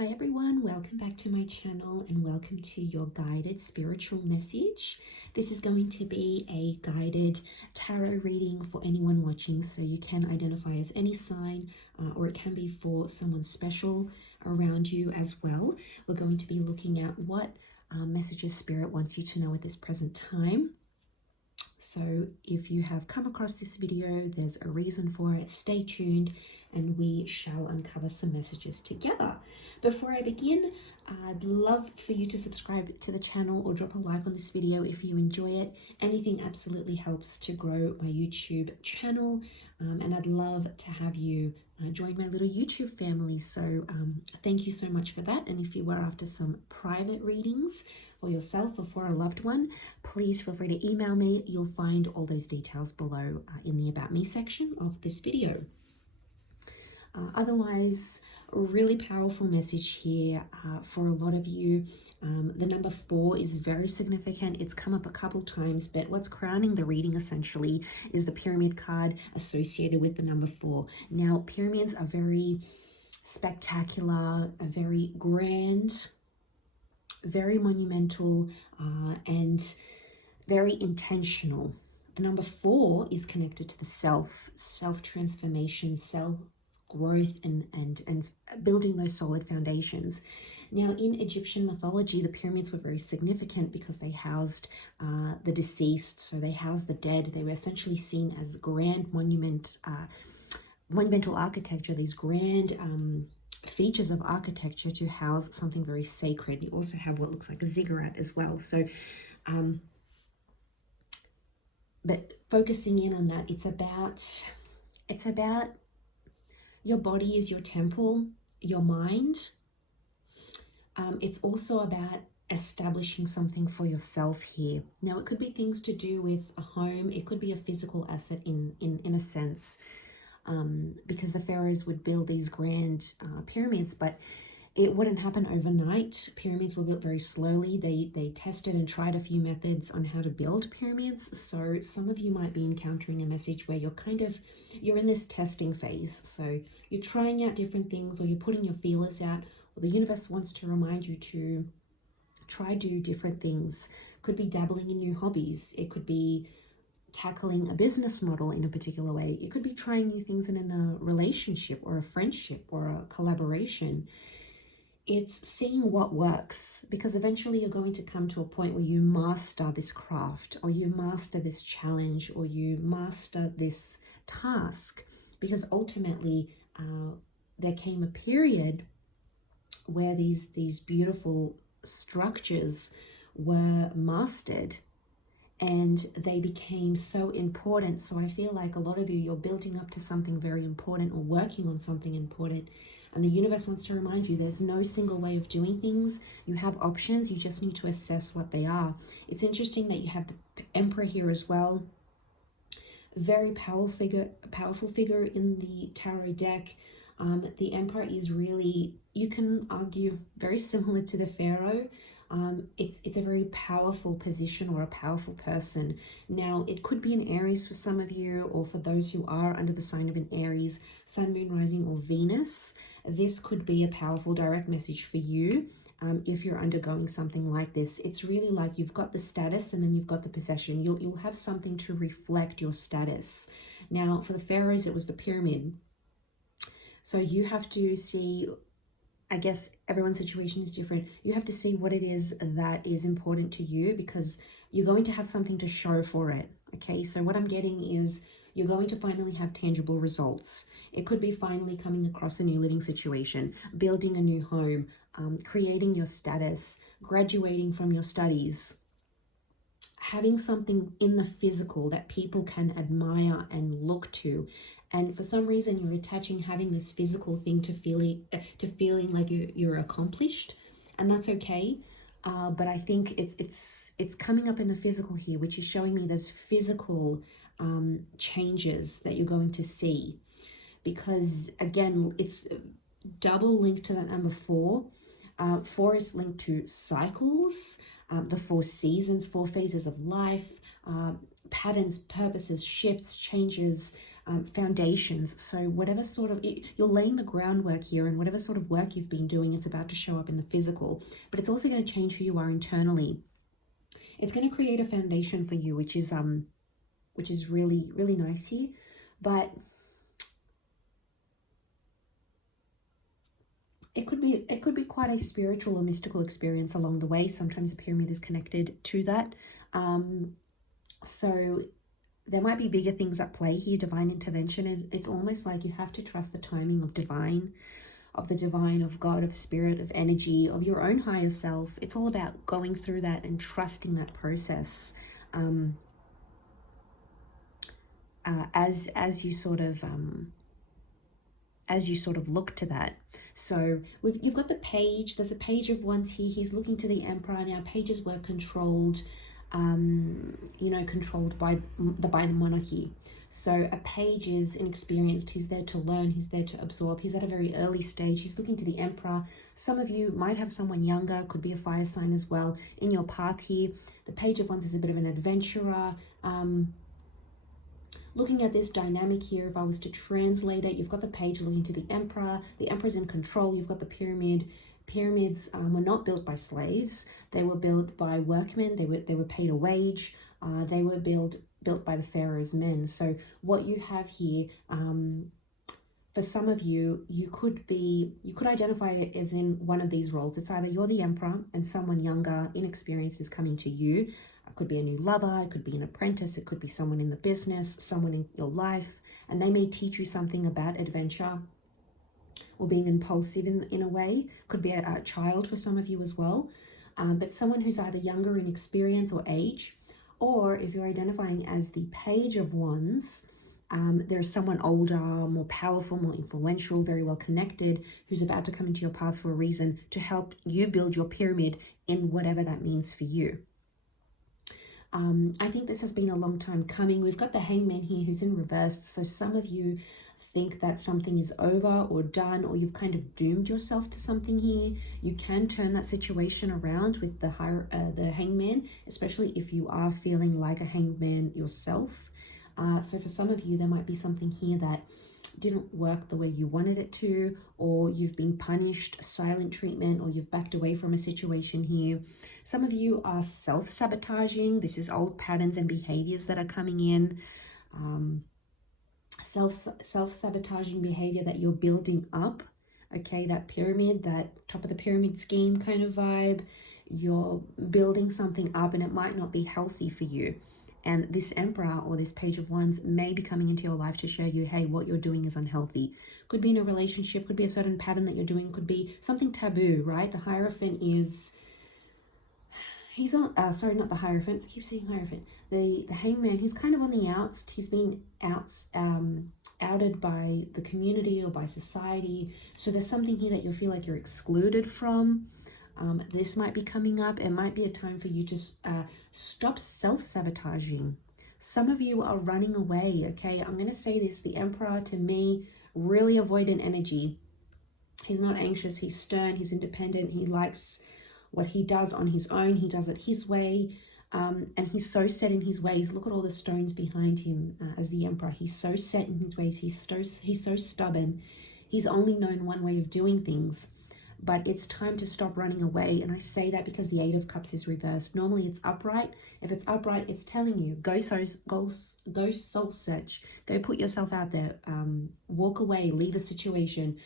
Hi everyone, welcome back to my channel and welcome to your guided spiritual message. This is going to be a guided tarot reading for anyone watching, so you can identify as any sign or it can be for someone special around you as well. We're going to be looking at what messages Spirit wants you to know at this present time. So if you have come across this video, there's a reason for it. Stay tuned and we shall uncover some messages together. Before I begin, I'd love for you to subscribe to the channel or drop a like on this video if you enjoy it. Anything absolutely helps to grow my YouTube channel, and I'd love to have you join my little YouTube family. So thank you so much for that. And if you were after some private readings for yourself or for a loved one, please feel free to email me. You'll find all those details below in the About Me section of this video. Otherwise, a really powerful message here for a lot of you. The number 4 is very significant. It's come up a couple times, but what's crowning the reading essentially is the pyramid card associated with the number 4. Now, pyramids are very spectacular, very grand, very monumental, and very intentional. The number 4 is connected to the self-transformation, self-growth, and building those solid foundations. Now, in Egyptian mythology, the pyramids were very significant because they housed the deceased, so they housed the dead. They were essentially seen as grand monumental architecture, these grand features of architecture to house something very sacred. You also have what looks like a ziggurat as well. So but focusing in on that, it's about your body is your temple, your mind. It's also about establishing something for yourself here. Now, it could be things to do with a home. It could be a physical asset in a sense, because the pharaohs would build these grand pyramids, but it wouldn't happen overnight. Pyramids were built very slowly. They tested and tried a few methods on how to build pyramids. So some of you might be encountering a message where you're in this testing phase. So you're trying out different things, or you're putting your feelers out, or the universe wants to remind you to try do different things. Could be dabbling in new hobbies. It could be tackling a business model in a particular way. It could be trying new things in a relationship or a friendship or a collaboration. It's seeing what works, because eventually you're going to come to a point where you master this craft, or you master this challenge, or you master this task, because ultimately there came a period where these beautiful structures were mastered and they became so important. So I feel like a lot of you're building up to something very important or working on something important. And the universe wants to remind you there's no single way of doing things. You have options. You just need to assess what they are. It's interesting that you have the Emperor here as well. Very powerful figure in the tarot deck. The Emperor is really, you can argue, very similar to the Pharaoh. It's a very powerful position or a powerful person. Now, it could be an Aries for some of you, or for those who are under the sign of an Aries, Sun, Moon, Rising, or Venus. This could be a powerful direct message for you if you're undergoing something like this. It's really like you've got the status and then you've got the possession. You'll have something to reflect your status. Now, for the pharaohs, it was the pyramid. So you have to see, I guess everyone's situation is different. You have to see what it is that is important to you, because you're going to have something to show for it. Okay, so what I'm getting is you're going to finally have tangible results. It could be finally coming across a new living situation, building a new home, creating your status, graduating from your studies, having something in the physical that people can admire and look to. And for some reason, you're attaching having this physical thing to feeling like you're accomplished, and that's okay. But I think it's coming up in the physical here, which is showing me there's physical changes that you're going to see, because again, it's double linked to that number 4. 4 is linked to cycles, the 4 seasons, 4 phases of life, patterns, purposes, shifts, changes, foundations. So whatever sort of, you're laying the groundwork here, and whatever sort of work you've been doing, it's about to show up in the physical, but it's also going to change who you are internally. It's going to create a foundation for you, which is really, really nice here. But it could be quite a spiritual or mystical experience along the way. Sometimes a pyramid is connected to that. So there might be bigger things at play here, divine intervention. And it's almost like you have to trust the timing of divine, of God, of spirit, of energy, of your own higher self. It's all about going through that and trusting that process as you sort of look to that. So you've got the page. There's a page of wands here. He's looking to the Emperor. Now pages were controlled, controlled by the monarchy. So a page is inexperienced. He's there to learn. He's there to absorb. He's at a very early stage. He's looking to the Emperor. Some of you might have someone younger, could be a fire sign as well, in your path here. The page of wands is a bit of an adventurer. Looking at this dynamic here, if I was to translate it, you've got the page looking to the Emperor. The Emperor's in control. You've got the pyramid. Pyramids were not built by slaves. They were built by workmen. They were paid a wage. They were built by the pharaoh's men. So what you have here, for some of you, you could identify it as in one of these roles. It's either you're the Emperor and someone younger, inexperienced, is coming to you. It could be a new lover, it could be an apprentice, it could be someone in the business, someone in your life, and they may teach you something about adventure or being impulsive in a way. Could be a child for some of you as well, but someone who's either younger in experience or age, or if you're identifying as the page of wands, there's someone older, more powerful, more influential, very well connected, who's about to come into your path for a reason to help you build your pyramid in whatever that means for you. I think this has been a long time coming. We've got the Hangman here who's in reverse. So some of you think that something is over or done, or you've kind of doomed yourself to something here. You can turn that situation around with the Hangman, especially if you are feeling like a hangman yourself. So for some of you, there might be something here that didn't work the way you wanted it to, or you've been punished, silent treatment, or you've backed away from a situation here. Some of you are self-sabotaging. This is old patterns and behaviors that are coming in. Self-sabotaging behavior that you're building up. Okay, that pyramid, that top of the pyramid scheme kind of vibe. You're building something up and it might not be healthy for you. And this Emperor or this Page of Wands may be coming into your life to show you, hey, what you're doing is unhealthy. Could be in a relationship, could be a certain pattern that you're doing, could be something taboo, right? The Hierophant is, he's on, sorry, not the Hierophant, I keep saying Hierophant. The Hangman, he's kind of on the outs. He's been outed by the community or by society. So there's something here that you feel like you're excluded from. This might be coming up. It might be a time for you to stop self-sabotaging. Some of you are running away, okay? I'm going to say this. The Emperor, to me, really avoidant energy. He's not anxious. He's stern. He's independent. He likes what he does on his own. He does it his way. And he's so set in his ways. Look at all the stones behind him as the Emperor. He's so set in his ways. He's so stubborn. He's only known one way of doing things. But it's time to stop running away. And I say that because the Eight of Cups is reversed. Normally it's upright. If it's upright, it's telling you, go soul search. Go put yourself out there. Walk away, leave a situation,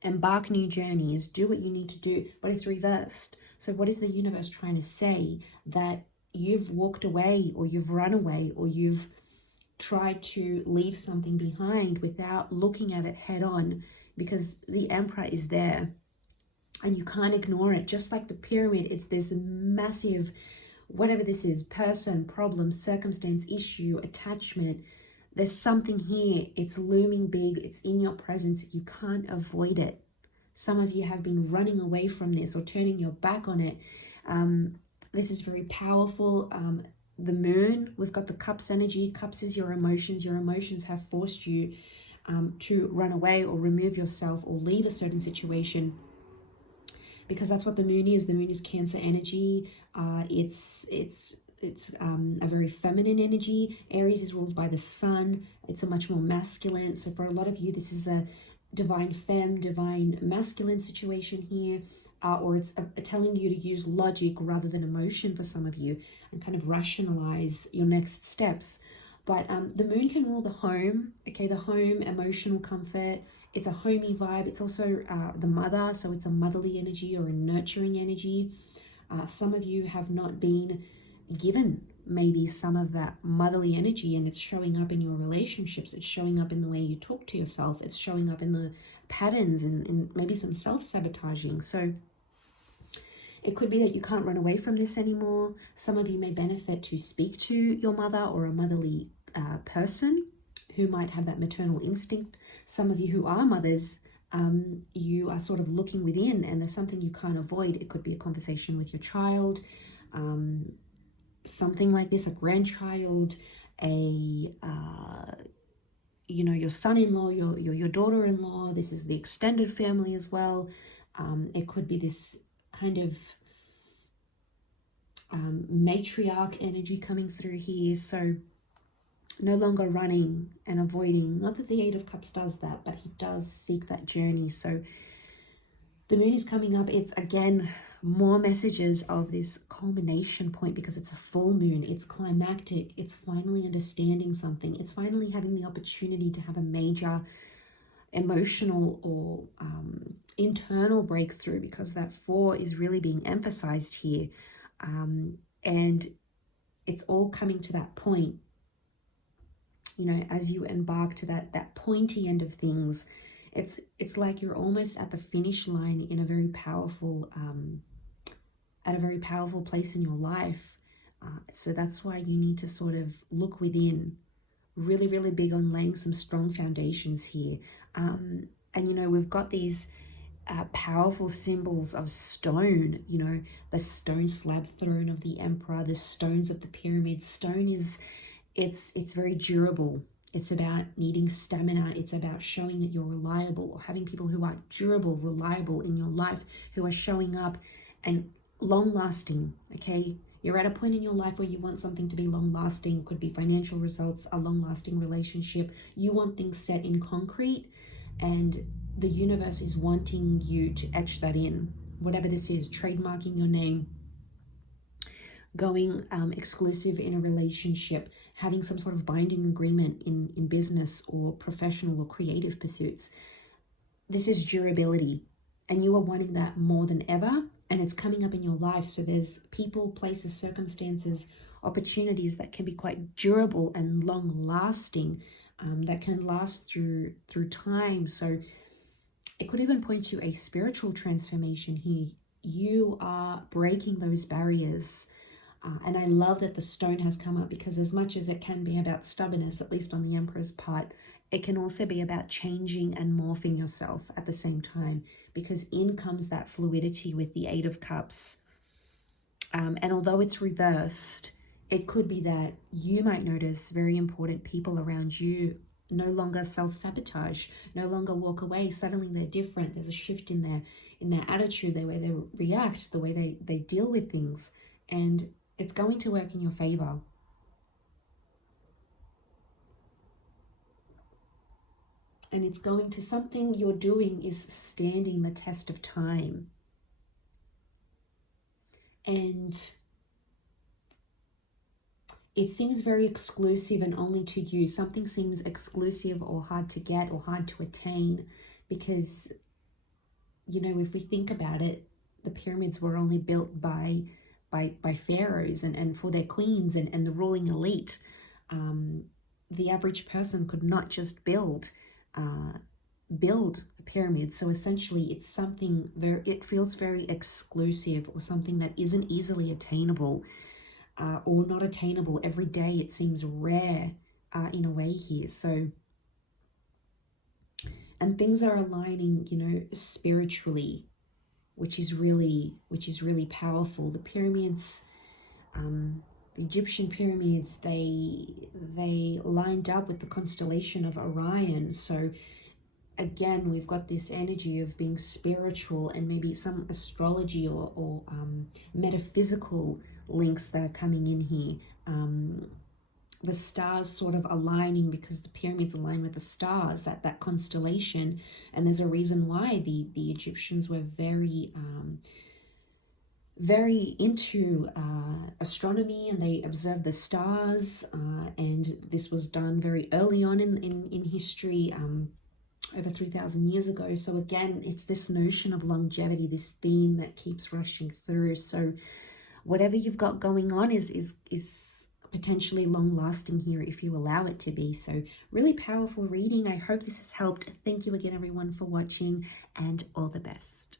embark new journeys, do what you need to do. But it's reversed. So what is the universe trying to say? That you've walked away, or you've run away, or you've tried to leave something behind without looking at it head on, because the Emperor is there. And you can't ignore it. Just like the pyramid, it's this massive, whatever this is, person, problem, circumstance, issue, attachment. There's something here. It's looming big. It's in your presence. You can't avoid it. Some of you have been running away from this or turning your back on it. This is very powerful. The moon, we've got the Cups energy. Cups is your emotions. Your emotions have forced you to run away or remove yourself or leave a certain situation, because that's what the moon is. The moon is Cancer energy. It's it's a very feminine energy. Aries is ruled by the sun. It's a much more masculine. So for a lot of you, this is a divine femme, divine masculine situation here, or it's telling you to use logic rather than emotion for some of you, and kind of rationalize your next steps. But the moon can rule the home, okay, the home, emotional comfort. It's a homey vibe. It's also the mother, so it's a motherly energy or a nurturing energy. Some of you have not been given maybe some of that motherly energy, and it's showing up in your relationships. It's showing up in the way you talk to yourself. It's showing up in the patterns and maybe some self-sabotaging. So it could be that you can't run away from this anymore. Some of you may benefit to speak to your mother or a motherly person who might have that maternal instinct. Some of you who are mothers, you are sort of looking within and there's something you can't avoid. It could be a conversation with your child, something like this, a grandchild, your son-in-law, your daughter-in-law. This is the extended family as well. It could be this kind of matriarch energy coming through here. So no longer running and avoiding. Not that the Eight of Cups does that, but he does seek that journey. So the moon is coming up. It's again more messages of this culmination point because it's a full moon. It's climactic. It's finally understanding something. It's finally having the opportunity to have a major emotional or internal breakthrough, because that 4 is really being emphasized here. And it's all coming to that point, as you embark to that pointy end of things. It's like you're almost at the finish line in a very powerful, at a very powerful place in your life. So that's why you need to sort of look within, really, really big on laying some strong foundations here. And, we've got these powerful symbols of stone, the stone slab throne of the emperor, the stones of the pyramid. Stone is, it's very durable. It's about needing stamina. It's about showing that you're reliable, or having people who are durable, reliable in your life, who are showing up and long lasting, okay? You're at a point in your life where you want something to be long lasting. Could be financial results, a long lasting relationship. You want things set in concrete, and the universe is wanting you to etch that in. Whatever this is, trademarking your name, going exclusive in a relationship, having some sort of binding agreement in business or professional or creative pursuits. This is durability, and you are wanting that more than ever, and it's coming up in your life. So there's people, places, circumstances, opportunities that can be quite durable and long lasting, that can last through time. So it could even point to a spiritual transformation here. You are breaking those barriers. And I love that the stone has come up, because as much as it can be about stubbornness, at least on the Emperor's part, it can also be about changing and morphing yourself at the same time, because in comes that fluidity with the Eight of Cups. And although it's reversed, it could be that you might notice very important people around you no longer self-sabotage, no longer walk away. Suddenly they're different. There's a shift in their attitude, the way they react, the way they deal with things. And it's going to work in your favor. And it's going to, something you're doing is standing the test of time. And it seems very exclusive and only to you. Something seems exclusive or hard to get or hard to attain, because, if we think about it, the pyramids were only built by pharaohs and for their queens and the ruling elite. The average person could not just build a pyramid. So essentially it's something it feels very exclusive, or something that isn't easily attainable, or not attainable every day. It seems rare in a way here. So, and things are aligning, spiritually, which is really powerful. The pyramids, the Egyptian pyramids, they lined up with the constellation of Orion. So again, we've got this energy of being spiritual, and maybe some astrology or metaphysical links that are coming in here. The stars sort of aligning because the pyramids align with the stars, that constellation. And there's a reason why the Egyptians were very very into astronomy, and they observed the stars, and this was done very early on in history, over 3,000 years ago. So again, it's this notion of longevity, this theme that keeps rushing through. So whatever you've got going on is potentially long lasting here if you allow it to be. So really powerful reading. I hope this has helped. Thank you again, everyone, for watching, and all the best.